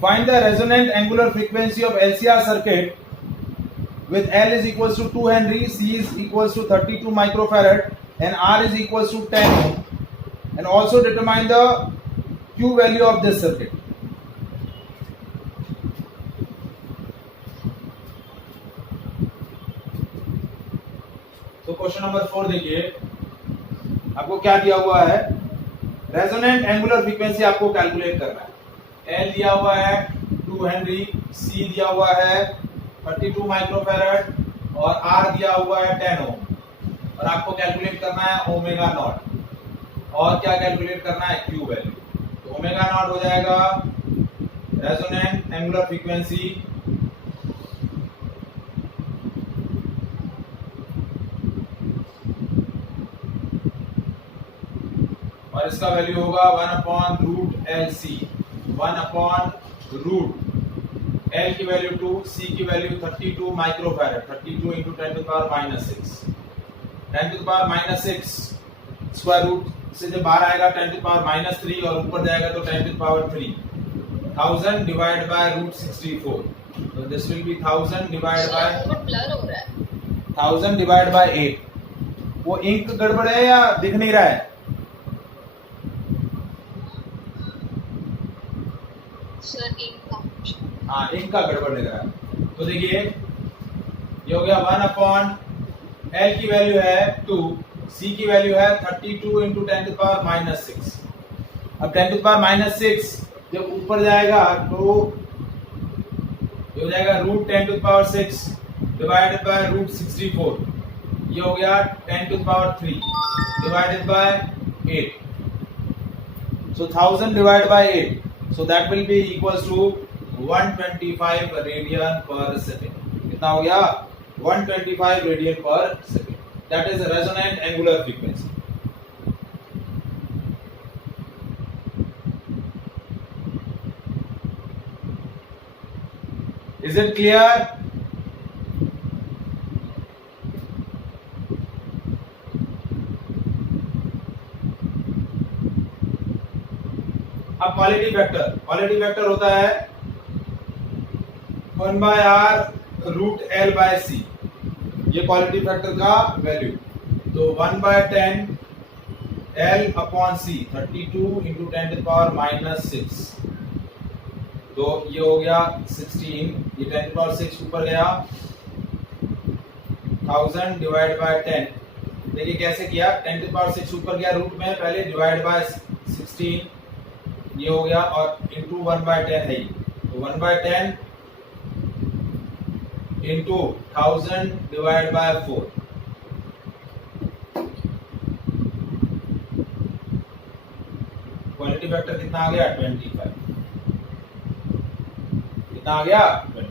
Find the resonant angular frequency of LCR circuit with L is equals to 2 Henry, C is equals to 32 microfarad and R is equals to 10 ohm, and also determine the Q value of this circuit. तो question number 4 देखिए, आपको क्या दिया हुआ है, resonant angular frequency आपको calculate करना है। एल दिया हुआ है 2 हेनरी, सी दिया हुआ है 32 माइक्रोफैराड और आर दिया हुआ है 10 ओम, और आपको कैलकुलेट करना है ओमेगा नॉट, और क्या कैलकुलेट करना है, क्यू वैल्यू। तो ओमेगा नॉट हो जाएगा रेजोनेंट एंगुलर फ्रीक्वेंसी और इसका वैल्यू होगा 1/√LC, 1/√, L की वैल्यू 2, C की वैल्यू 32 माइक्रोफैराड, 32 × 10⁻⁻6, 10⁻⁻6 स्क्वायर रूट से जब बाहर आएगा 10⁻⁻3 और ऊपर जाएगा तो 10⁻3, 1000 डिवाइड बाय √64, तो this will be 1000 divide by, blur हो रहा है, 1000 डिवाइड बाय 8। वो इंक गड़बड़ है या दिख नहीं रहा है? हाँ, इंक का गड़बड़ लग रहा है। तो देखिए ये हो गया 1/L की वैल्यू है 2, C की वैल्यू है 32 × 10⁻⁻6। अब 10⁻⁻6 जब ऊपर जाएगा तो ये हो जाएगा √10⁻6 डिवाइडेड बाय √64, ये हो गया 10⁻3 divided by 8, so 1000 divided by 8, so that will be equals to 125 radian per second। कितना हो गया? 125 radian per second, that is a resonant angular frequency। Is it clear? अब क्वालिटी फैक्टर होता है 1/R√L/C, ये क्वालिटी फैक्टर का value. तो 1/10 L/C, 32 × 10⁻⁻6, तो ये हो गया 16, ये 10⁻6 ऊपर गया, 1000 डिवाइड बाय 10। देखिए कैसे किया, 10⁻6 ऊपर गया रूट में, पहले डिवाइड बाय 16 ये हो गया, और इंटू 1/10 है, तो 1/10 into 1000 divide by 4, quality factor कितना आ गया? 25। कितना आ गया? 25।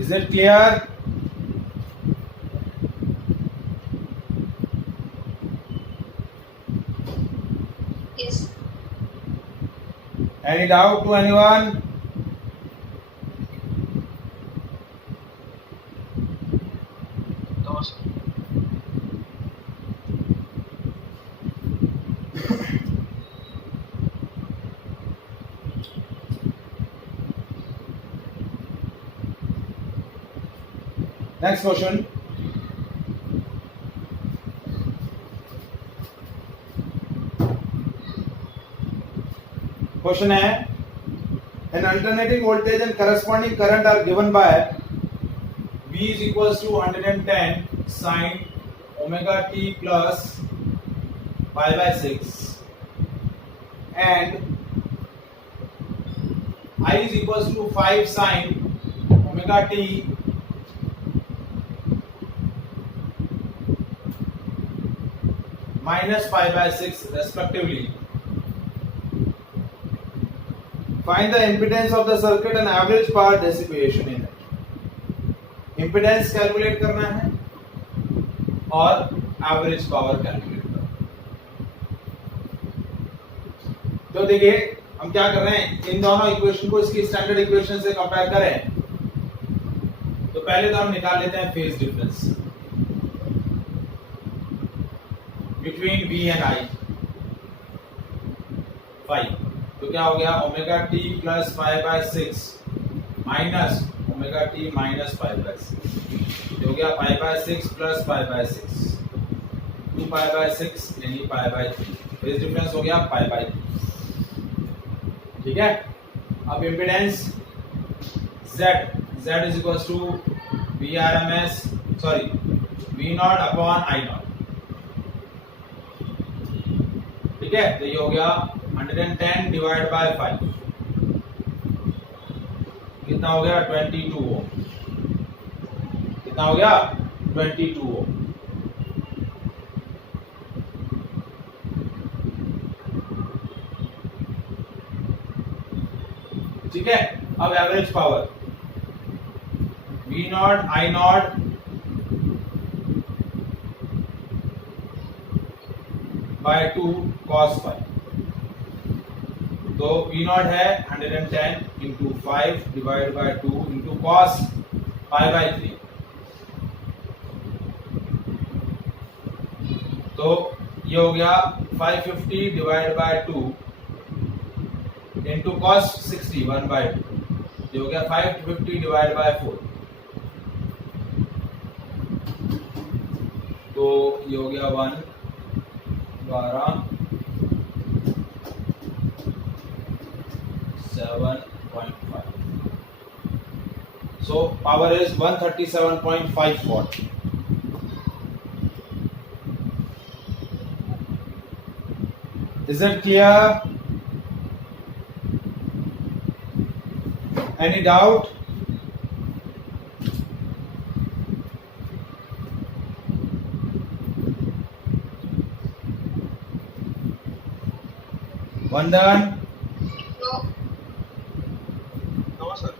Is it clear? Any doubt to anyone? No, sir. Next question. Question है, an alternating voltage and corresponding current are given by V is equals to 110 sin omega t plus pi/6 and I is equals to 5 sin omega t minus pi/6 respectively. Find the impedance of the circuit and average power dissipation in it. Impedance calculate करना है और average power calculate करना है। तो देखिए हम क्या कर रहे हैं, इन दोनों इक्वेशन को इसकी स्टैंडर्ड इक्वेशन से कंपेयर करें, तो पहले तो हम निकाल लेते हैं phase difference between V and I। 5, तो क्या हो गया omega t plus 5/6 minus omega t minus 5/6 हो गया 5/6 प्लस 5/6 2π/6 यानी π/3, फेज डिफरेंस हो गया π/3। ठीक है, अब impedance Z is equal to V0 upon I0। ठीक है, तो ये हो गया 110 डिवाइड बाय 5, कितना हो गया 22 ओम। कितना हो गया 22 ओम। ठीक है, अब average power V0 I0 by 2 cos phi, तो V0 है 110 into 5 divide by 2 into cos π/3, तो ये हो गया 550 डिवाइड बाय 2 इंटू cos 60 1/2, ये हो गया 550 डिवाइड बाय 4, तो ये हो गया 12 7.5, so power is 137.5 watt। Is it clear? Any doubt? Vandan? No, sir.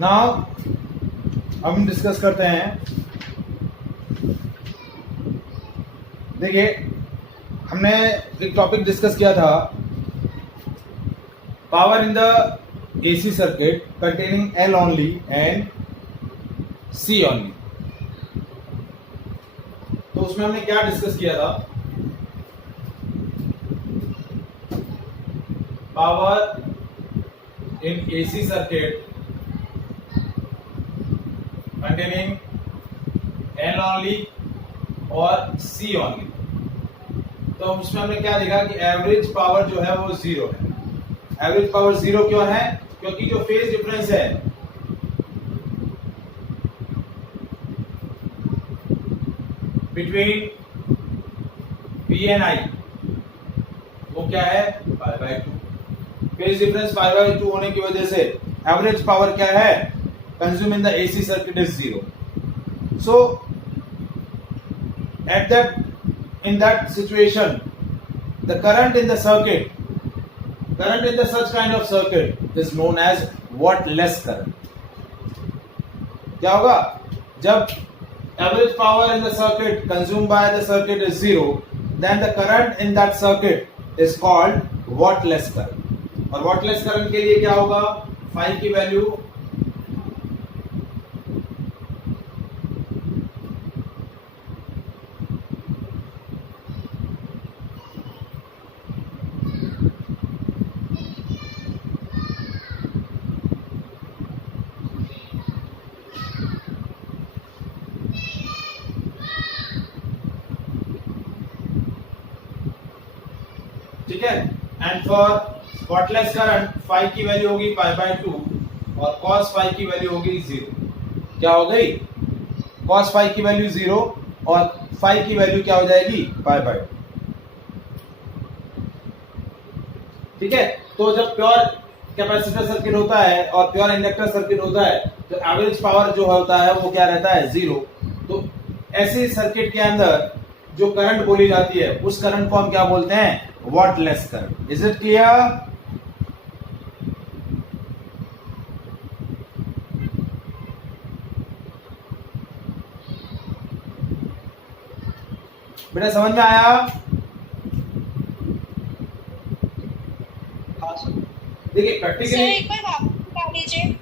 Now हम डिस्कस करते हैं। देखिए, हमने एक टॉपिक डिस्कस किया था, power in the AC circuit containing L only and C only. तो उसमें हमने क्या डिस्कस किया था, power in AC circuit containing L only और C ओनली। तो उसमें हमने क्या देखा कि एवरेज पावर जो है वो जीरो है। एवरेज पावर जीरो क्यों है? क्योंकि जो फेज डिफरेंस है बिटवीन V एंड I वो क्या है π/2। फेज डिफरेंस π/2 होने की वजह से एवरेज पावर क्या है, consume in the AC circuit is zero. So at that in that situation the current in the such kind of circuit is known as wattless current। क्या होगा? जब average power in the circuit consumed by the circuit is zero, then the current in that circuit is called wattless current। और wattless current के लिए क्या होगा, phi की value ठीक है। And for wattless current phi की वैल्यू होगी पाई बाय 2 और cos फाई की वैल्यू होगी 0। क्या हो गई? cos फाई की वैल्यू 0 और फाई की वैल्यू क्या हो जाएगी? Pi by 2। ठीक है। तो जब प्योर कैपेसिटर सर्किट होता है और प्योर इंडक्टर सर्किट होता है तो एवरेज पावर जो होता है वो क्या रहता है? 0। तो ऐसे सर्किट के अंदर जो करंट बोली जाती है उस करंट को हम क्या बोलते हैं? Wattless current. Is it clear? बेटा समझ में आया? हाँ सर। देखिए सर प्रैक्टिकली एक बार वापस बता दीजिए।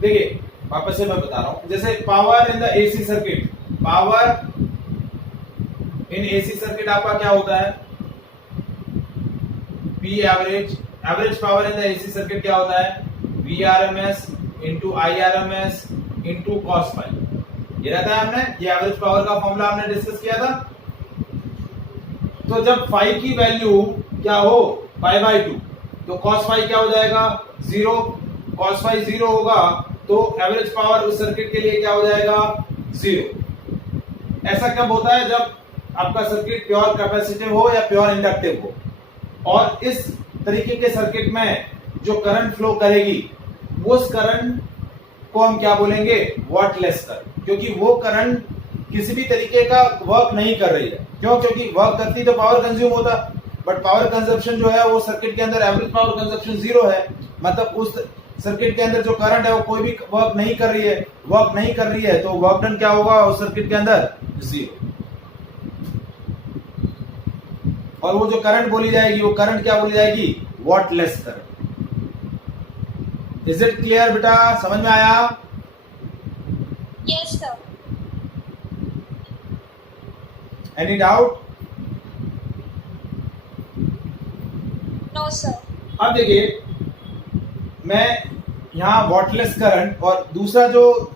देखिए वापस से मैं बता रहा हूं। जैसे power in the AC circuit, power in AC circuit आपका क्या होता है? P average, average power in the AC circuit क्या होता है? VRMS into IRMS into cos phi. ये रहता है। हमने ये एवरेज पावर का फॉर्मूला हमने डिस्कस किया था। तो जब फाई की वैल्यू क्या हो? पाई बाय 2, तो cos फाई क्या हो जाएगा? 0। cos फाई 0 होगा तो एवरेज पावर उस सर्किट के लिए क्या हो जाएगा? 0। ऐसा कब होता है? जब आपका सर्किट प्योर कैपेसिटिव हो या प्योर इंडक्टिव हो। और इस तरीके के सर्किट में जो करंट फ्लो करेगी उस करंट को हम क्या बोलेंगे? Wattless current. क्योंकि वो करंट किसी भी तरीके का वर्क नहीं कर रही है। क्यों? क्योंकि वर्क करती तो पावर कंज्यूम होता, बट पावर कंजप्शन जो है वो सर्किट के अंदर एवरेज पावर कंजप्शन 0 है। मतलब उस सर्किट के अंदर जो करंट है वो कोई भी वर्क नहीं कर रही है। वर्क नहीं कर रही है तो वर्क डन क्या होगा उस सर्किट के अंदर? 0। और वो जो करंट बोली जाएगी वो करंट क्या बोली जाएगी? Wattless current. Is it clear बेटा? समझ में आया? Yes sir. Any doubt? No sir. अब देखिए मैं यहां वॉटलेस करंट और दूसरा जो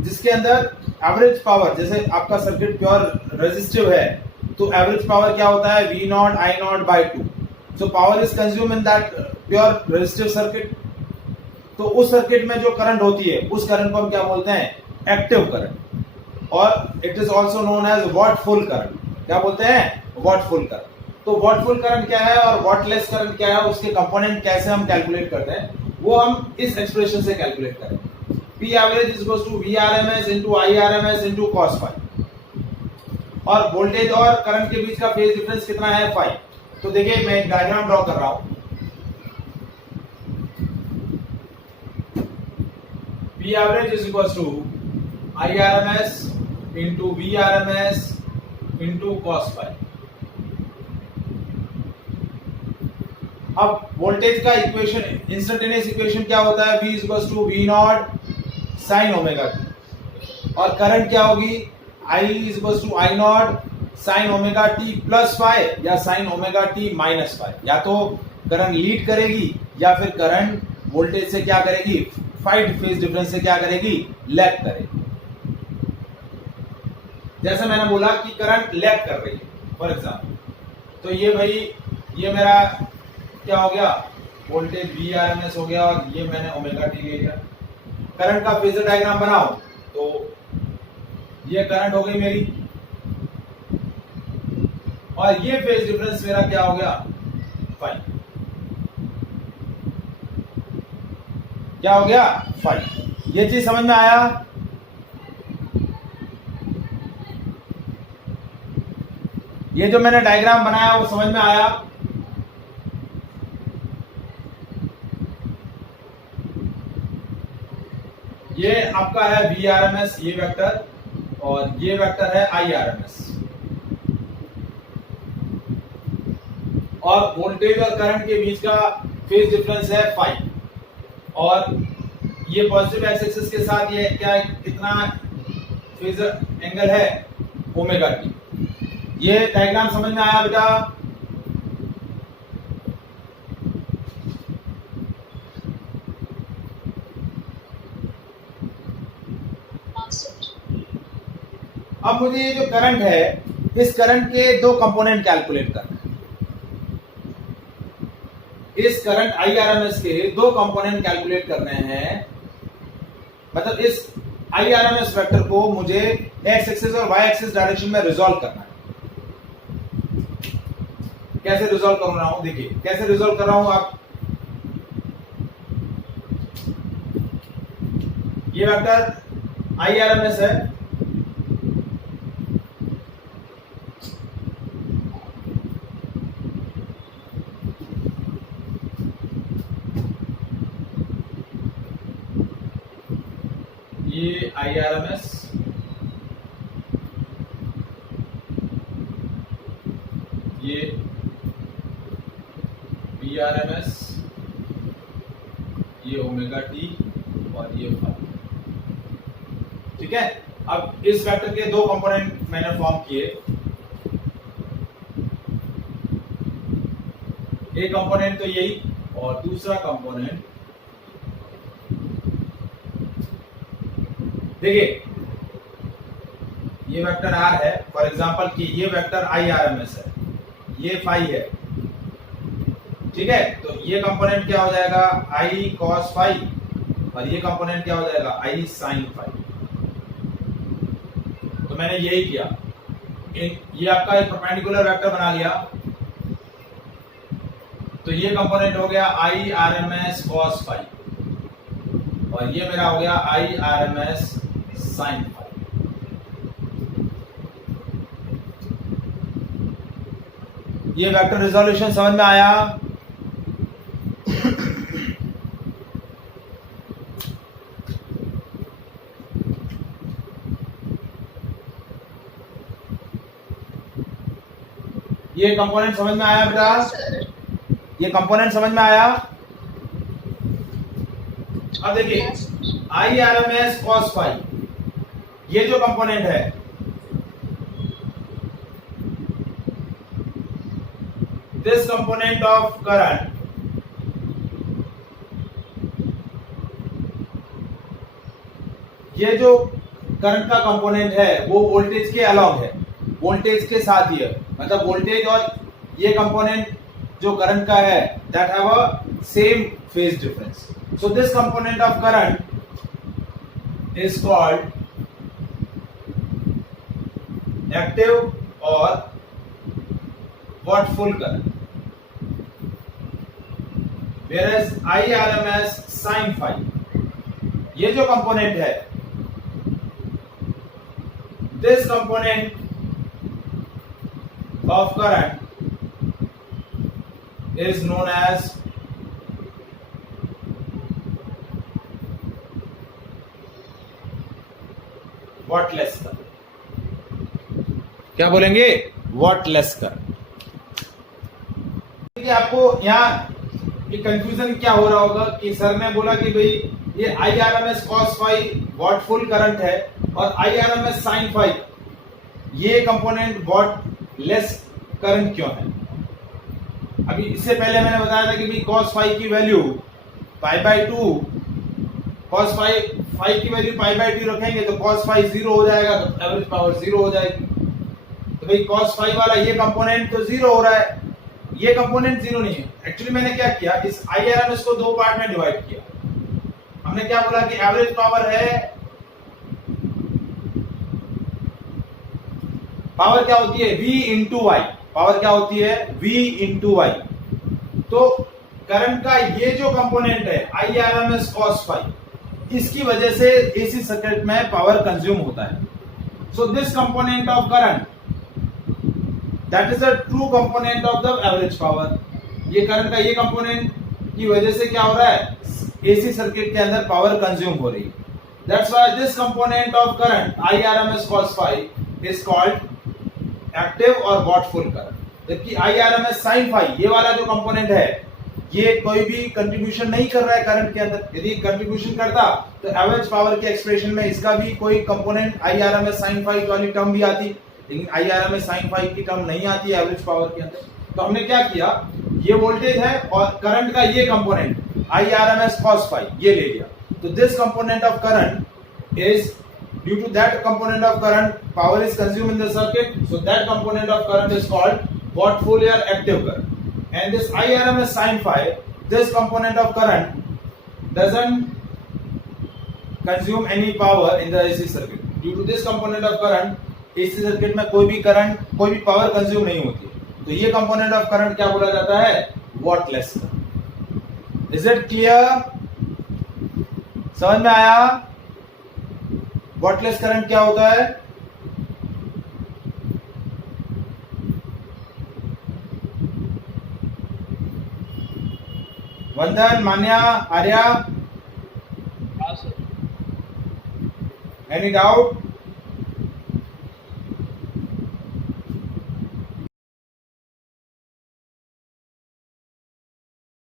जिसके अंदर एवरेज पावर, जैसे आपका सर्किट प्योर रेजिस्टिव है तो एवरेज पावर क्या होता है? V not I not by 2। So power is consume in that pure resistive circuit. तो उस सर्किट में जो करंट होती है उस करंट को हम क्या बोलते हैं? Active current. और it is also known as wattful current. क्या बोलते हैं? Wattful current. तो वॉटफुल करंट क्या है और वॉटलेस करंट क्या है, उसके कंपोनेंट कैसे हम कैलकुलेट करते हैं वो हम इस एक्सप्रेशन से कैलकुलेट करेंगे। P average is equal to VRMS into IRMS into cos phi. और वोल्टेज और करंट के बीच का फेज डिफरेंस कितना है? फाई। तो देखिए मैं डायग्राम ड्रॉ कर रहा हूं। P average is equals to IRMS into VRMS into cos phi. अब वोल्टेज का इक्वेशन, इंस्टेंटेनियस इक्वेशन क्या होता है? V is equals to V naught sine omega t. और करंट क्या होगी? I is equals to I naught sine omega t plus phi या sine omega t minus phi. या तो करंट लीड करेगी या फिर करंट वोल्टेज से क्या करेगी? फाइट फेज डिफरेंस से क्या करेगी? लैग करेगी। जैसे मैंने बोला कि करंट लैग कर रही है फॉर एग्जाम्पल, तो ये भाई ये मेरा क्या हो गया? वोल्टेज VRMS हो गया और ये मैंने ओमेगा टी ले लिया। करंट का फेजर डायग्राम बनाओ तो ये करंट हो गई मेरी और ये फेज डिफरेंस मेरा क्या हो गया? फाइव। क्या हो गया? फाइव। ये चीज समझ में आया? ये जो मैंने डायग्राम बनाया वो समझ में आया? ये आपका है VRMS ये वेक्टर और ये वेक्टर है IRMS। और वोल्टेज और करंट के बीच का फेज डिफरेंस है 5 और ये पॉजिटिव एक्स एक्सिस के साथ ये क्या कितना फेज एंगल है? Omega T. ये डायग्राम समझ में आया बेटा? अब मुझे ये जो करंट है इस करंट के दो कंपोनेंट कैलकुलेट करना है। इस करंट IRMS के दो कंपोनेंट कैलकुलेट करने हैं, मतलब इस IRMS वेक्टर को मुझे x एक्सिस और y एक्सिस डायरेक्शन में रिजॉल्व करना है। कैसे रिजॉल्व कर रहा हूं, देखिए कैसे रिजॉल्व कर रहा हूं। आप ये वेक्टर IRMS है, ये IRMS, ये PRMS, ये ओमेगा टी और ये फाई। ठीक है, अब इस वेक्टर के दो कंपोनेंट मैंने फॉर्म किए। एक कंपोनेंट तो यही और दूसरा कंपोनेंट देखिए, ये वेक्टर R है फॉर एग्जांपल कि ये वेक्टर IRMS है, ये फाई है। ठीक है, तो ये कंपोनेंट क्या हो जाएगा I cos फाई और ये कंपोनेंट क्या हो जाएगा I sin फाई। तो मैंने यही किया, ये आपका एक परपेंडिकुलर वेक्टर बना लिया। तो ये कंपोनेंट हो गया IRMS cos फाई और ये मेरा हो गया IRMS sin फाई। ये वेक्टर रिजोल्यूशन समझ में आया? ये कंपोनेंट समझ में आया बेटा? ये कंपोनेंट समझ में आया? अब देखिए IRMS cos फाई, ये जो कंपोनेंट है दिस कंपोनेंट ऑफ करंट ये जो करंट का कंपोनेंट है वो वोल्टेज के अलॉन्ग है, वोल्टेज के साथ ही है, मतलब वोल्टेज और ये कंपोनेंट जो करंट का है that have a same phase difference. So this component of current is called active और watchful current, whereas IRMS sin phi, ये जो कंपोनेंट है this component of current is known as whatless current। क्या बोलेंगे? whatless current। आपको यहाँ ये confusion क्या हो रहा होगा कि सर ने बोला कि भाई ये IRMS cos फाई वॉटफुल करंट है और IRMS sin फाई ये कंपोनेंट वॉटलेस करंट क्यों है? अभी इससे पहले मैंने बताया था कि भाई cos फाई की वैल्यू π/2, cos फाई की वैल्यू π/2 रखेंगे तो cos फाई 0 हो जाएगा, तो एवरेज पावर 0 हो जाएगी। तो भाई cos फाई वाला ये कंपोनेंट तो 0 हो रहा है, ये कंपोनेंट 0 नहीं है। एक्चुअली मैंने क्या किया, इस IRMS को दो पार्ट में डिवाइड किया। हमने क्या बोला कि एवरेज पावर है, पावर क्या होती है V इंटू वाई, पावर क्या होती है V इंटू वाई। तो करंट का ये जो कंपोनेंट है IRMS cos फाई, इसकी वजह से AC सर्किट में पावर कंज्यूम होता है। So this component of current that is a true component of the average power. ये करंट का ये कंपोनेंट की वजह से क्या हो रहा है, एसी सर्किट के अंदर पावर कंज्यूम हो रही है। That's why this component of current IRMS cos phi is called active और वॉटफुल करंट। जबकि IRMS sin फाई ये वाला जो कंपोनेंट है ये कोई भी कंट्रीब्यूशन नहीं कर रहा है करंट के अंदर। यदि कंट्रीब्यूशन करता तो एवरेज पावर के एक्सप्रेशन में इसका भी कोई कंपोनेंट IRMS sin फाई वाली टर्म भी आती, लेकिन IRMS sin फाई की टर्म नहीं आती है एवरेज पावर के अंदर। तो हमने क्या किया, ये वोल्टेज है और करंट का ये कंपोनेंट IRMS cos फाई ये ले लिया। तो this component of current is due to that component of current power is consumed in the circuit, so that component of current is called watchful or active current, and this IRMS sin phi, this component of current doesn't consume any power in the AC circuit. Due to this component of current, AC circuit में कोई भी current, कोई भी power consume नहीं होती, तो ये component of current क्या बोला जाता है? Wattless current. Is it clear? समझ में आया? वॉटलेस करंट क्या होता है? वंदन, मान्या, आर्या, हाँ सर. Any doubt?